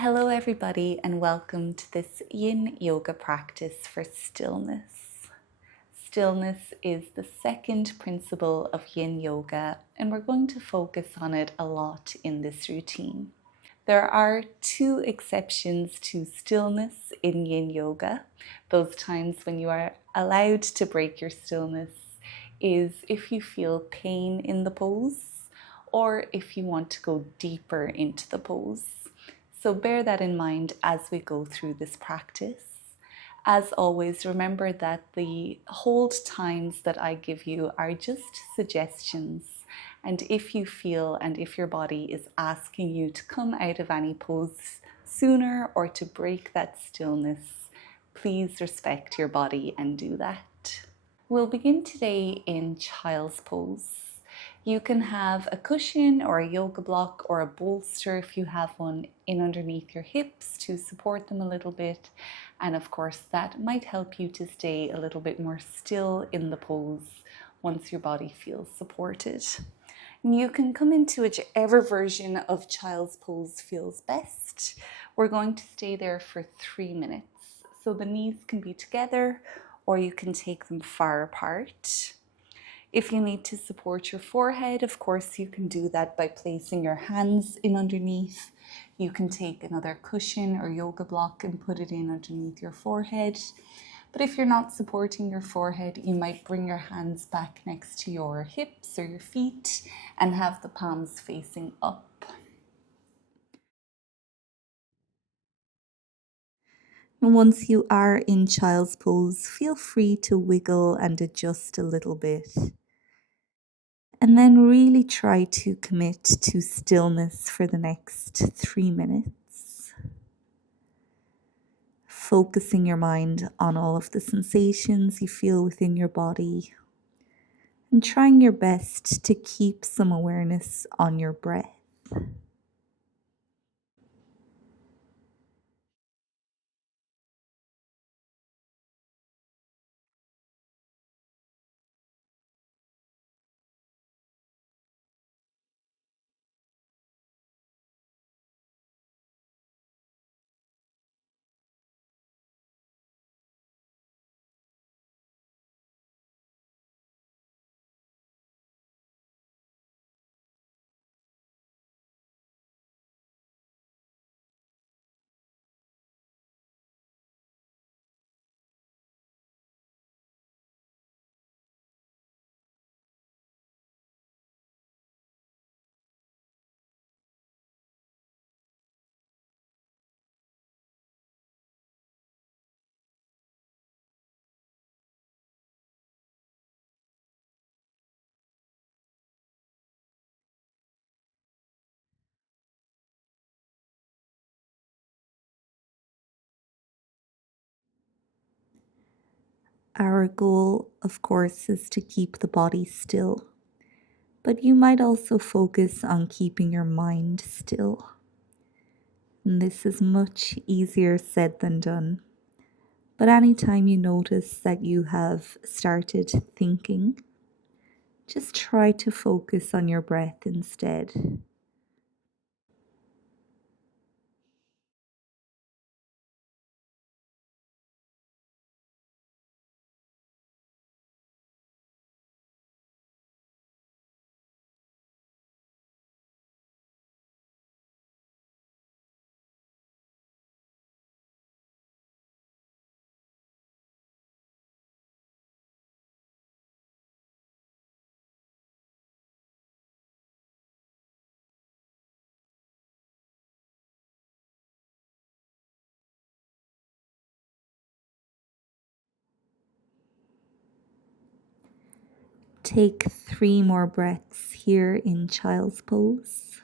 Hello everybody and welcome to this Yin Yoga practice for stillness. Stillness is the second principle of Yin Yoga and we're going to focus on it a lot in this routine. There are two exceptions to stillness in Yin Yoga. Those times when you are allowed to break your stillness is if you feel pain in the pose or if you want to go deeper into the pose. So bear that in mind as we go through this practice. As always, remember that the hold times that I give you are just suggestions. And if you feel and if your body is asking you to come out of any pose sooner or to break that stillness, please respect your body and do that. We'll begin today in child's pose. You can have a cushion or a yoga block or a bolster if you have one in underneath your hips to support them a little bit. And of course, that might help you to stay a little bit more still in the pose once your body feels supported. And you can come into whichever version of child's pose feels best. We're going to stay there for 3 minutes. So the knees can be together or you can take them far apart. If you need to support your forehead, of course, you can do that by placing your hands in underneath. You can take another cushion or yoga block and put it in underneath your forehead. But if you're not supporting your forehead, you might bring your hands back next to your hips or your feet and have the palms facing up. And once you are in child's pose, feel free to wiggle and adjust a little bit. And then really try to commit to stillness for the next 3 minutes. Focusing your mind on all of the sensations you feel within your body. And trying your best to keep some awareness on your breath. Our goal, of course, is to keep the body still, but you might also focus on keeping your mind still. And this is much easier said than done. But anytime you notice that you have started thinking, just try to focus on your breath instead. Take 3 more breaths here in child's pose.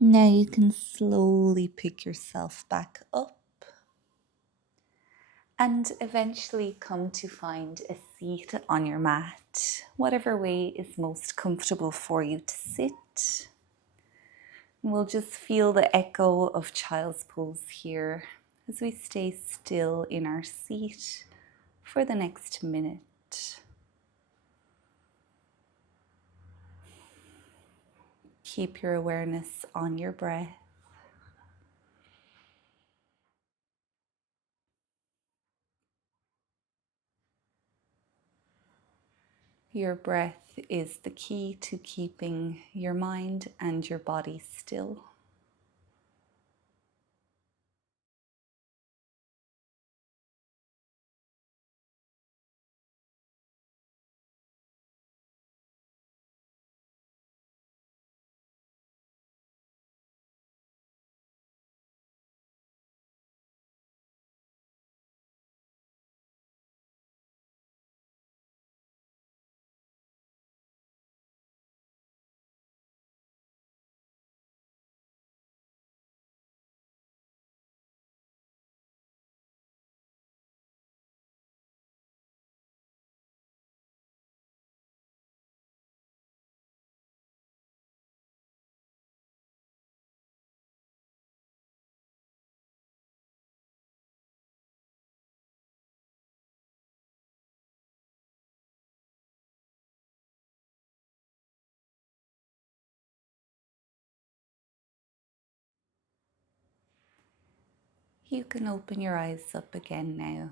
Now you can slowly pick yourself back up and eventually come to find a seat on your mat, whatever way is most comfortable for you to sit. We'll just feel the echo of child's pose here as we stay still in our seat for the next minute. Keep your awareness on your breath. Your breath is the key to keeping your mind and your body still. You can open your eyes up again now.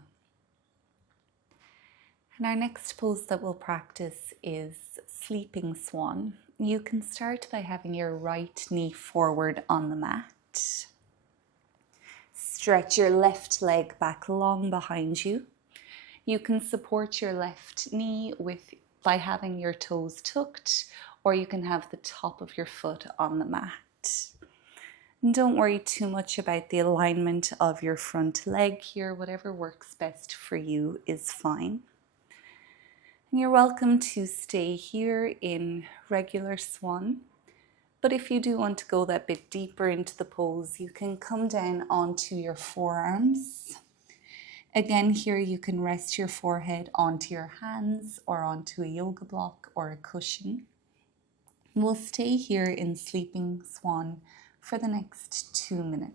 And our next pose that we'll practice is Sleeping Swan. You can start by having your right knee forward on the mat. Stretch your left leg back long behind you. You can support your left knee by having your toes tucked, or you can have the top of your foot on the mat. And don't worry too much about the alignment of your front leg here. Whatever works best for you is fine. And you're welcome to stay here in regular swan. But if you do want to go that bit deeper into the pose, you can come down onto your forearms. Again, here you can rest your forehead onto your hands or onto a yoga block or a cushion. And we'll stay here in Sleeping Swan for the next 2 minutes.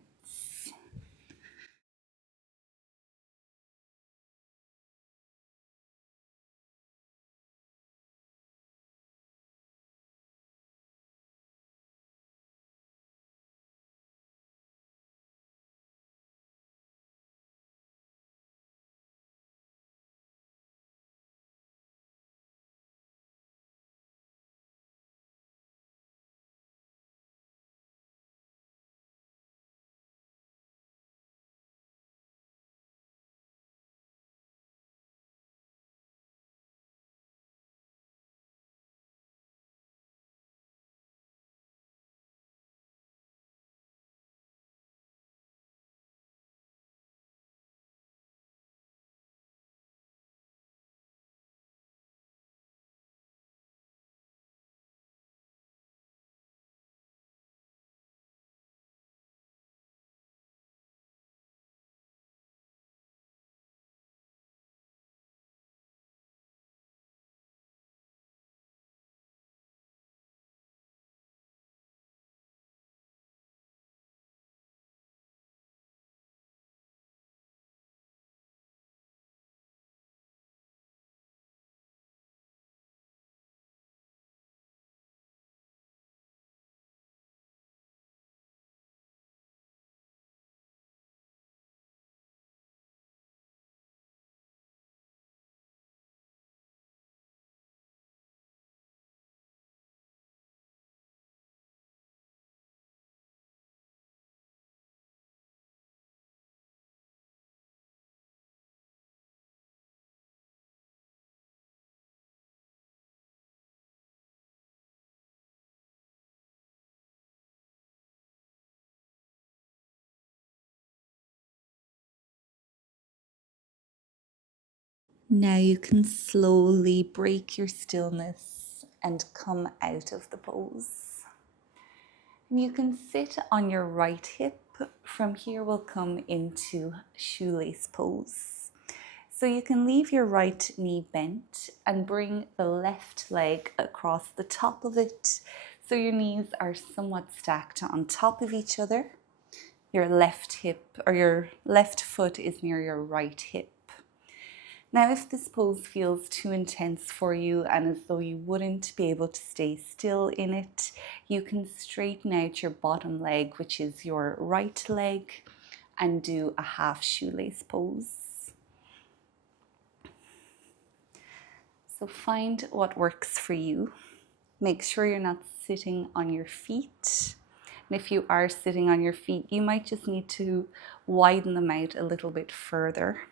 Now you can slowly break your stillness and come out of the pose. And you can sit on your right hip. From here we'll come into shoelace pose. So you can leave your right knee bent and bring the left leg across the top of it So your knees are somewhat stacked on top of each other. Your left hip or your left foot is near your right hip. Now, if this pose feels too intense for you and as though you wouldn't be able to stay still in it, you can straighten out your bottom leg, which is your right leg, and do a half shoelace pose. So find what works for you. Make sure you're not sitting on your feet. And if you are sitting on your feet, you might just need to widen them out a little bit further.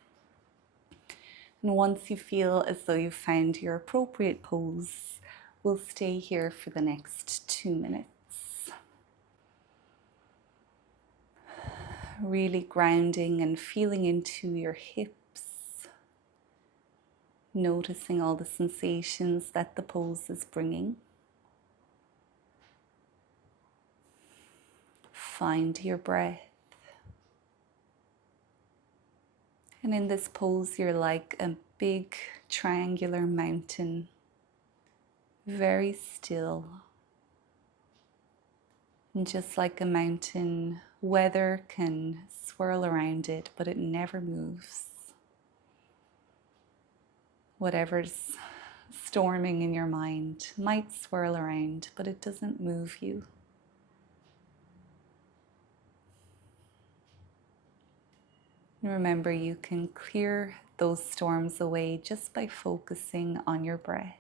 And once you feel as though you've found your appropriate pose, we'll stay here for the next 2 minutes. Really grounding and feeling into your hips, noticing all the sensations that the pose is bringing. Find your breath. And in this pose, you're like a big triangular mountain, very still. And just like a mountain, weather can swirl around it, but it never moves. Whatever's storming in your mind might swirl around, but it doesn't move you. Remember, you can clear those storms away just by focusing on your breath.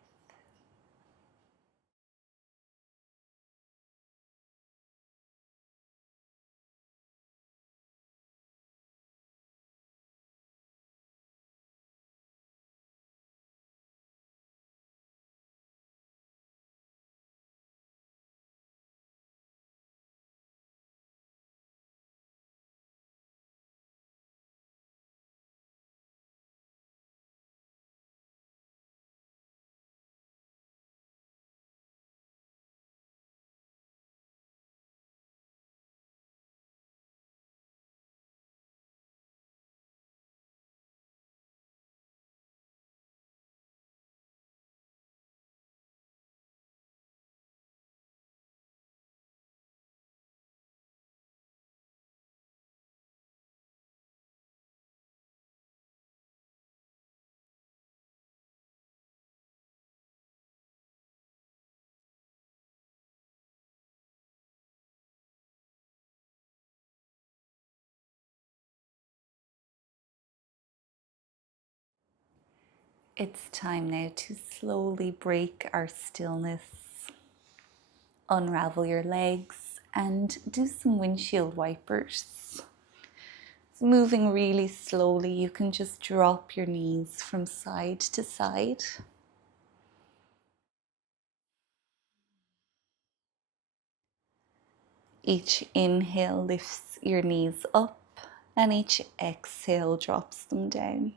It's time now to slowly break our stillness, unravel your legs, and do some windshield wipers. Moving really slowly, you can just drop your knees from side to side. Each inhale lifts your knees up, and each exhale drops them down.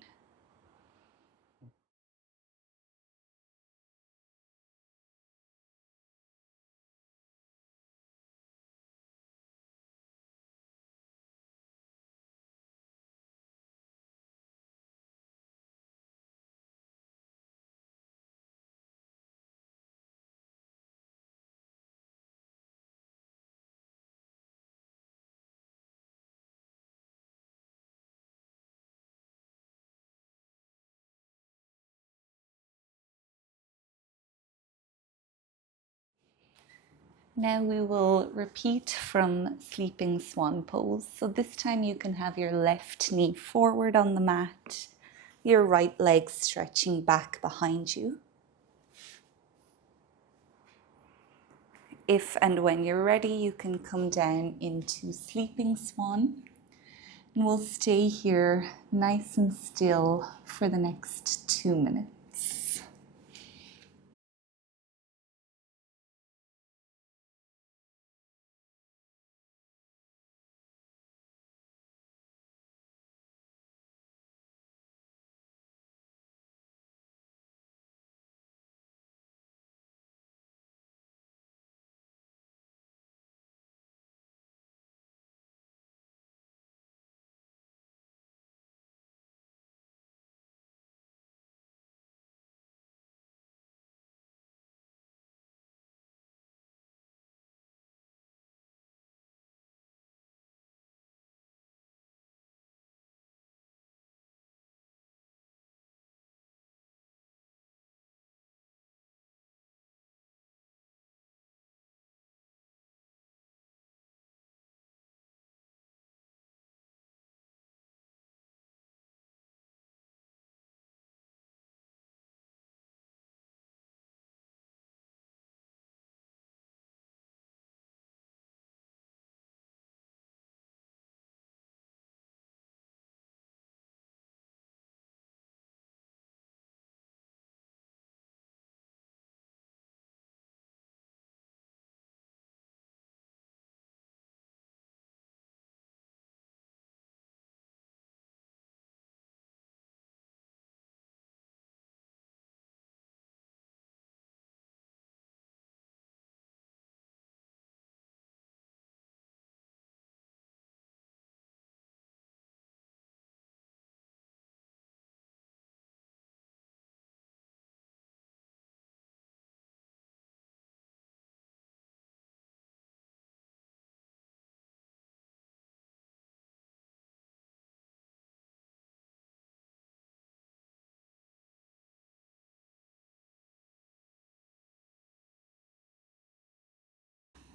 Now we will repeat from sleeping swan pose. So this time you can have your left knee forward on the mat, your right leg stretching back behind you. If and when you're ready, you can come down into sleeping swan. And we'll stay here nice and still for the next 2 minutes.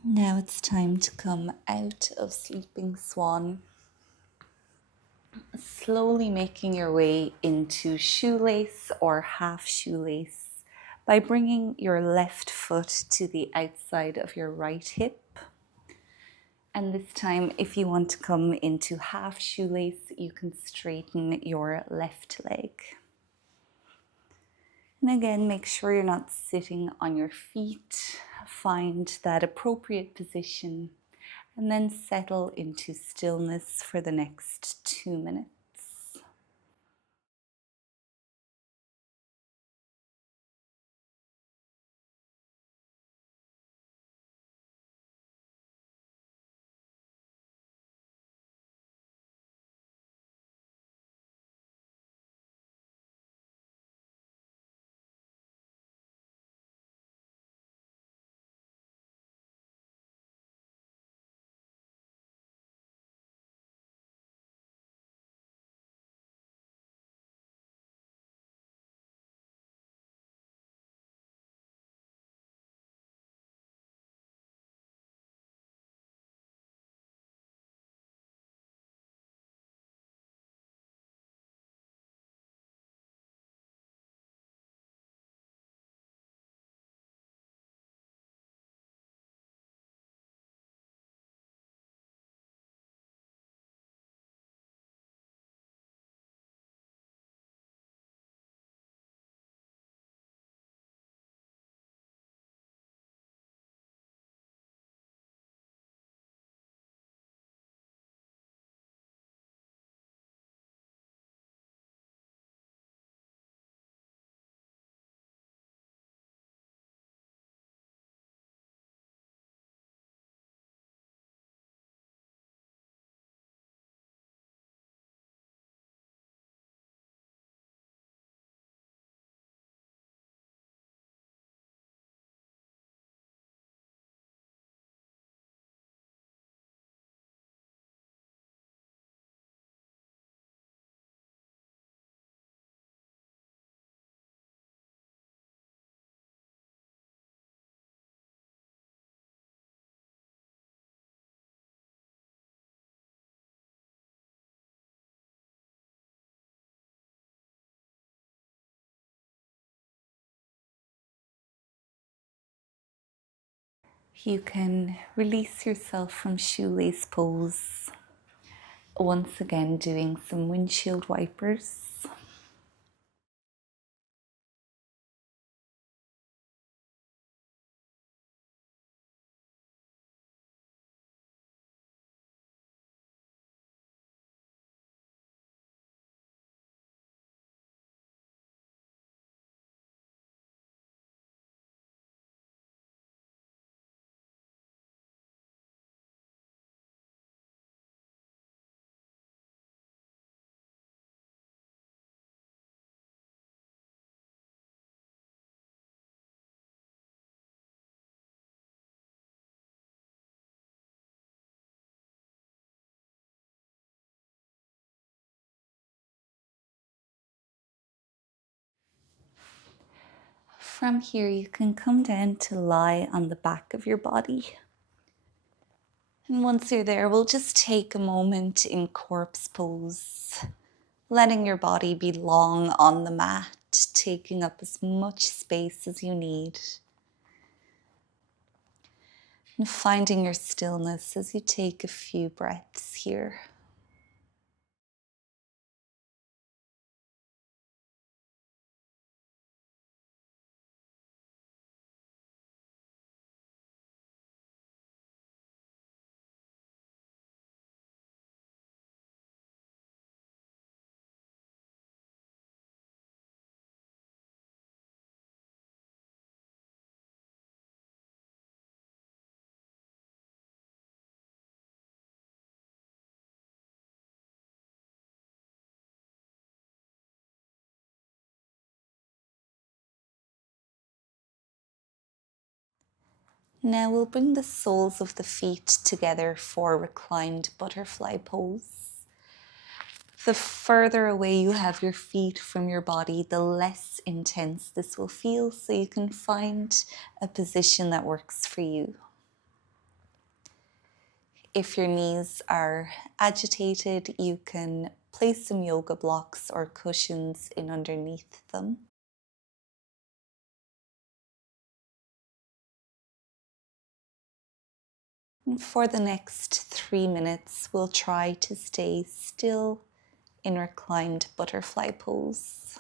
Now it's time to come out of sleeping swan, slowly making your way into shoelace or half shoelace by bringing your left foot to the outside of your right hip. And this time, if you want to come into half shoelace, you can straighten your left leg. And again, make sure you're not sitting on your feet. Find that appropriate position and then settle into stillness for the next 2 minutes. You can release yourself from shoelace pose. Once again, doing some windshield wipers. From here, you can come down to lie on the back of your body. And once you're there, we'll just take a moment in corpse pose, letting your body be long on the mat, taking up as much space as you need. And finding your stillness as you take a few breaths here. Now we'll bring the soles of the feet together for reclined butterfly pose. The further away you have your feet from your body, the less intense this will feel, so you can find a position that works for you. If your knees are agitated, you can place some yoga blocks or cushions in underneath them. And for the next 3 minutes, we'll try to stay still in reclined butterfly pose.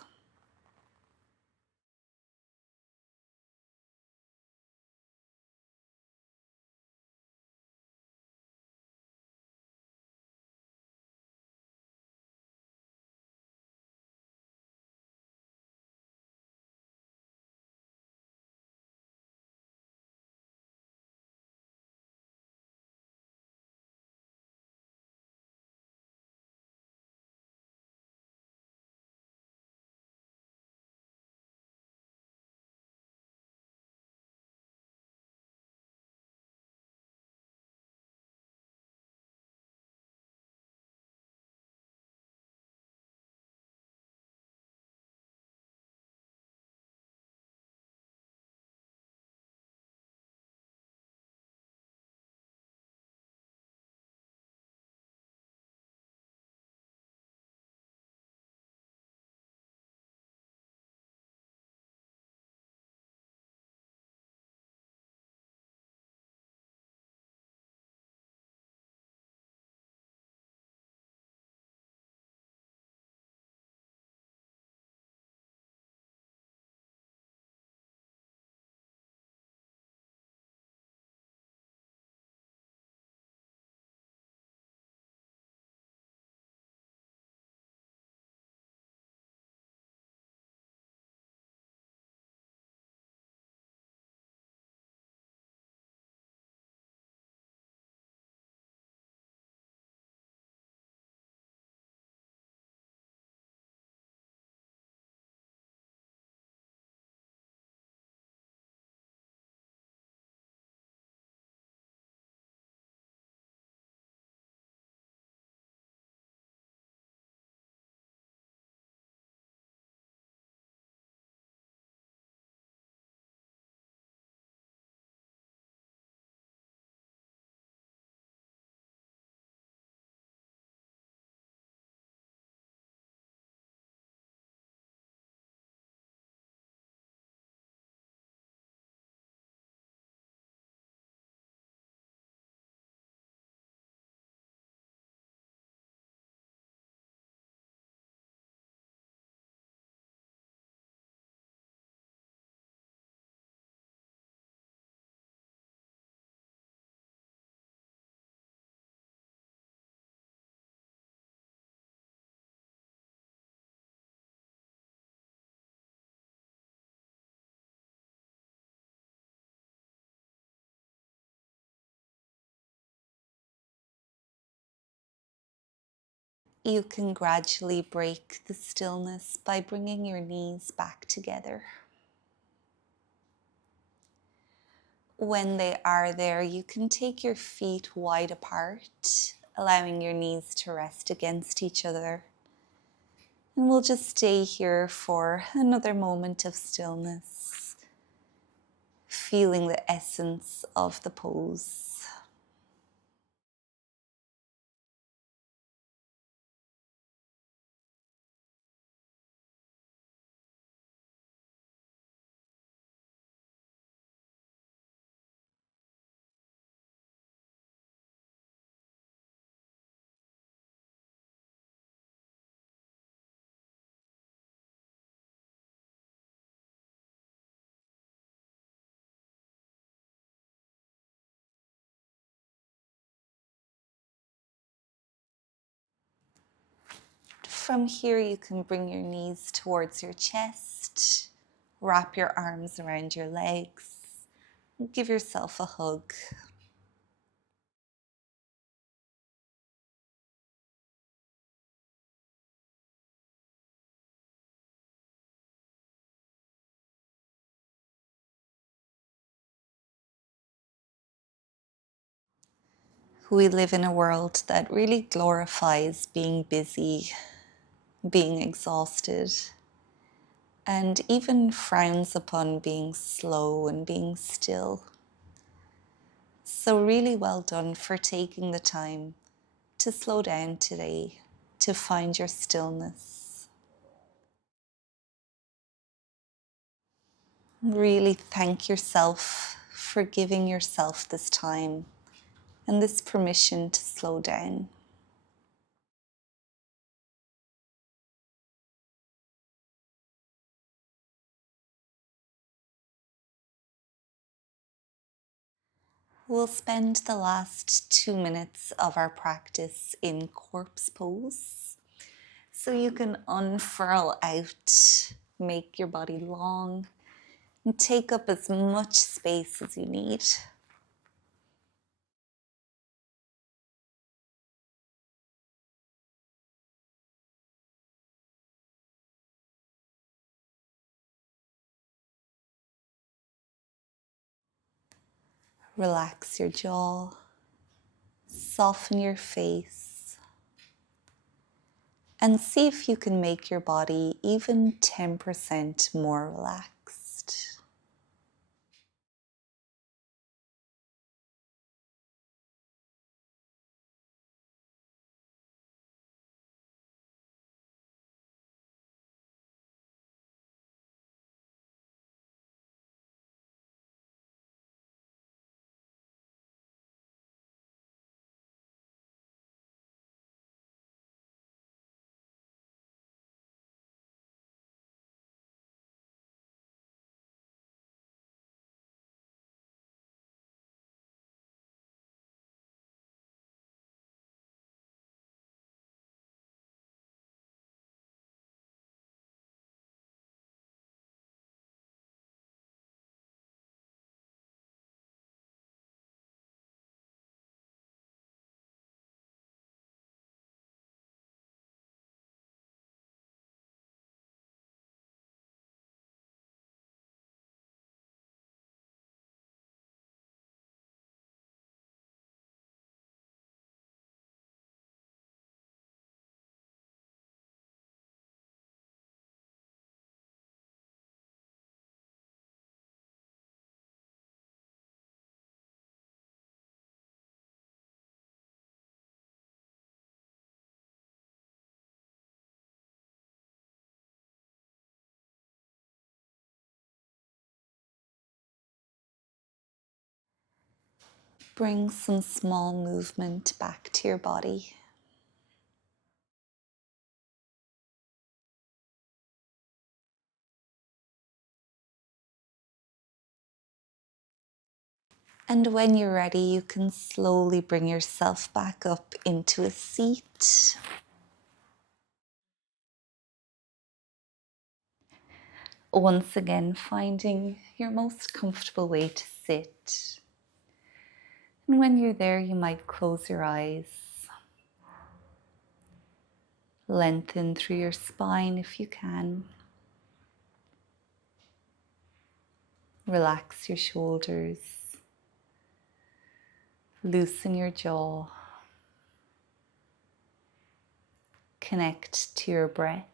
You can gradually break the stillness by bringing your knees back together. When they are there, you can take your feet wide apart, allowing your knees to rest against each other. And we'll just stay here for another moment of stillness, feeling the essence of the pose. From here, you can bring your knees towards your chest, wrap your arms around your legs, and give yourself a hug. We live in a world that really glorifies being busy, being exhausted, and even frowns upon being slow and being still. So really well done for taking the time to slow down today, to find your stillness. Really thank yourself for giving yourself this time and this permission to slow down. We'll spend the last 2 minutes of our practice in corpse pose. So you can unfurl out, make your body long, and take up as much space as you need. Relax your jaw, soften your face, and see if you can make your body even 10% more relaxed. Bring some small movement back to your body. And when you're ready, you can slowly bring yourself back up into a seat. Once again, finding your most comfortable way to sit. And when you're there, you might close your eyes. Lengthen through your spine if you can. Relax your shoulders. Loosen your jaw. Connect to your breath.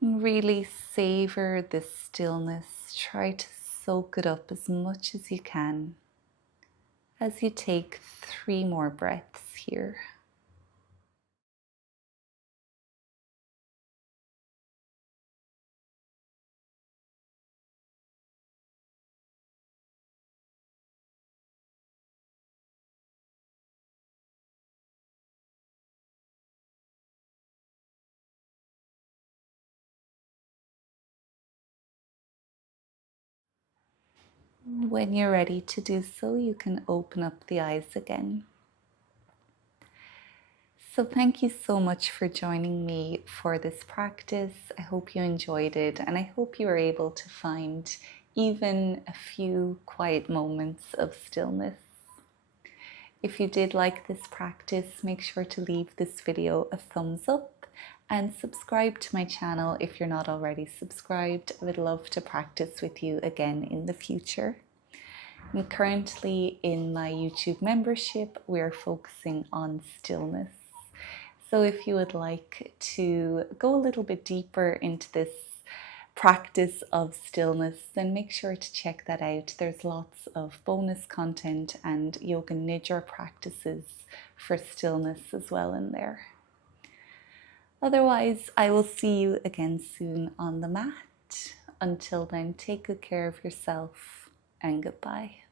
And really savor this stillness. Try to soak it up as much as you can as you take 3 more breaths here. When you're ready to do so, you can open up the eyes again. So thank you so much for joining me for this practice. I hope you enjoyed it, and I hope you were able to find even a few quiet moments of stillness. If you did like this practice, make sure to leave this video a thumbs up and subscribe to my channel if you're not already subscribed. I would love to practice with you again in the future. And currently in my YouTube membership, we're focusing on stillness. So if you would like to go a little bit deeper into this practice of stillness, then make sure to check that out. There's lots of bonus content and yoga nidra practices for stillness as well in there. Otherwise, I will see you again soon on the mat. Until then, take good care of yourself and goodbye.